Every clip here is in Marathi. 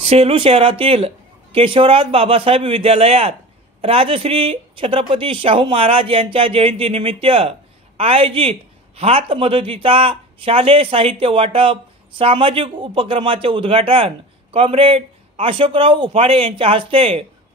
सेलू शहरातील केशवराज बाबासाहेब विद्यालयात राजश्री छत्रपती शाहू महाराज यांच्या जयंतीनिमित्त आयोजित हात मदतीचा शालेय साहित्य वाटप सामाजिक उपक्रमाचे उद्घाटन कॉम्रेड अशोकराव उफाडे यांच्या हस्ते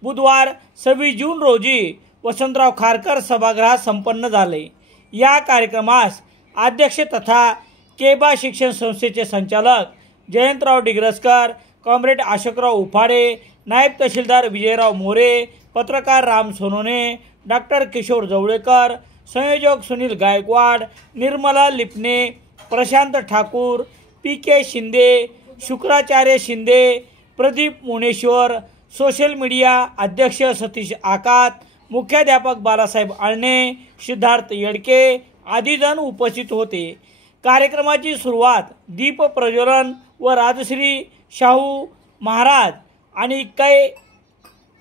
बुधवार 26 जून रोजी वसंतराव खारकर सभागृहात संपन्न झाले। या कार्यक्रमास अध्यक्ष तथा केबा शिक्षण संस्थेचे संचालक जयंतराव डिग्रसकर, कॉम्रेड अशोकराव उफाडे, नायब तहसीलदार विजयराव मोरे, पत्रकार राम सोनोने, डॉक्टर किशोर जवळेकर, संयोजक Sunil Gaikwad, Nirmala Lipne, Prashant Thakur, P K. Shinde, Shukracharya Shinde, Pradeep Muneshwar, social media अध्यक्ष सतीश आकात, मुख्याध्यापक बालासाहेब आळणे, सिद्धार्थ येडके आदी जण उपस्थित होते। कार्यक्रमाची सुरुवात दीप प्रज्वलन व राजश्री शाहू महाराज आणि कै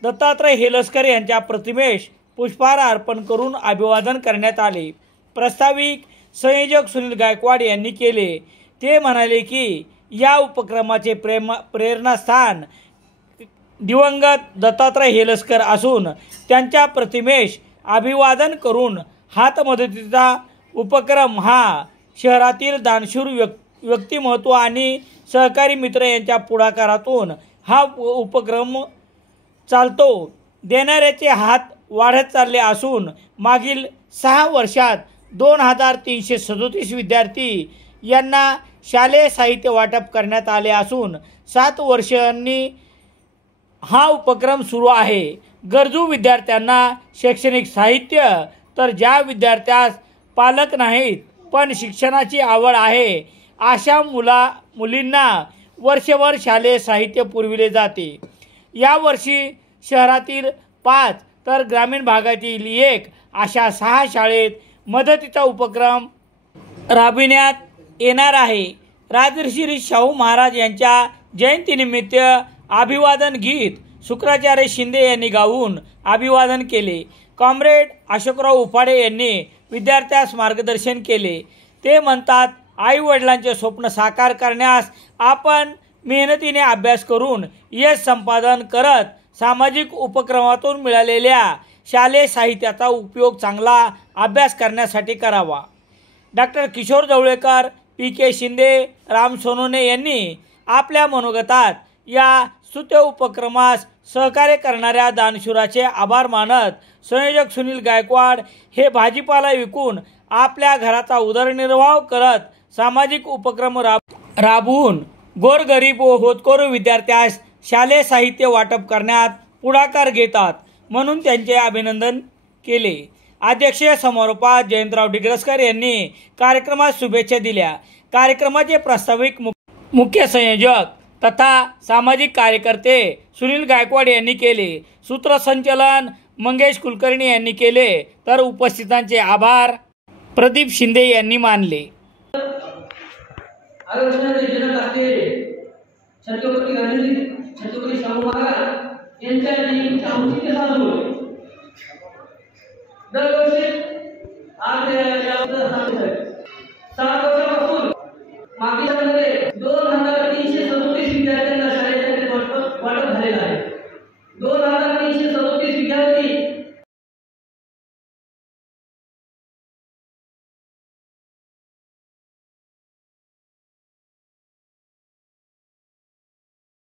दत्तात्रय हेलसकर यांच्या प्रतिमेस पुष्पहार अर्पण करून अभिवादन करण्यात आले। प्रास्ताविक संयोजक सुनील गायकवाड यांनी केले। ते म्हणाले की या उपक्रमाचे प्रेरणास्थान दिवंगत दत्तात्रय हेलसकर असून त्यांच्या प्रतिमेस अभिवादन करून हात मदतीचा उपक्रम हा शहरातील दानशूर व्यक्तिमत्व आणि सहकारी मित्र यांच्या पुढाकारातून हा उपक्रम चालतो। देणाऱ्याचे हात वाढत चालले असून मागील 6 वर्षात 2337 विद्यार्थी यांना शालेय साहित्य वाटप करण्यात आले असून 7 वर्षांनी हा उपक्रम सुरू आहे। गरजू विद्यार्थ्यांना शैक्षणिक साहित्य तर ज्या विद्यार्थ्यास पालक नाहीत पण शिक्षणाची आवड आहे अशा मुलींना वर्षभर शालेय साहित्य पुरविले जाते। यावर्षी शहरातील 5 तर ग्रामीण भागातील 1 अशा 6 शाळेत मदतीचा उपक्रम राबविण्यात येणार आहे। राजश्री शाहू महाराज यांच्या जयंतीनिमित्त अभिवादन गीत शुक्राचार्य शिंदे यांनी गाऊन अभिवादन केले। कॉम्रेड अशोकराव उफाडे यांनी विद्यार्थ्यास मार्गदर्शन केले। ते म्हणतात, आई वडिलांचे स्वप्न साकार करण्यास आपण मेहनतीने अभ्यास करून यश संपादन करत सामाजिक उपक्रमातून मिळालेल्या शालेय साहित्याचा उपयोग चांगला अभ्यास करण्यासाठी करावा। Doctor Kishor Jawalekar, P K. शिंदे, राम सोनोने यांनी आपल्या मनोगतात या स्तुत्य उपक्रमास सहकार्य करणाऱ्या दानशूराचे आभार मानत संयोजक सुनील गायकवाड हे भाजीपाला विकून आपल्या घराचा उदरनिर्वाह करत सामाजिक उपक्रम राबवून गोरगरीब व होतकरू विद्यार्थ्यास शालेय साहित्य वाटप करण्यात पुढाकार घेतात म्हणून त्यांचे अभिनंदन केले। अध्यक्षीय समारोपात जयंतराव डिग्रसकर यांनी कार्यक्रमास शुभेच्छा दिल्या। कार्यक्रमाचे प्रास्ताविक मुख्य संयोजक तथा सामाजिक कार्यकर्ते सुनील गायकवाड यांनी केले। सूत्रसंचालन मंगेश कुलकर्णी यांनी केले तर उपस्थितांचे आभार प्रदीप शिंदे यांनी मानले। छत्रपती शाहू महाराज यांच्या जयंतीचे औचित्य साधून दरवर्षी आज या 7 वर्षापासून मागील वर्षामध्ये 2337 विद्यार्थ्यांना शाळेत वाटप झालेलं आहे। 2337 विद्यार्थी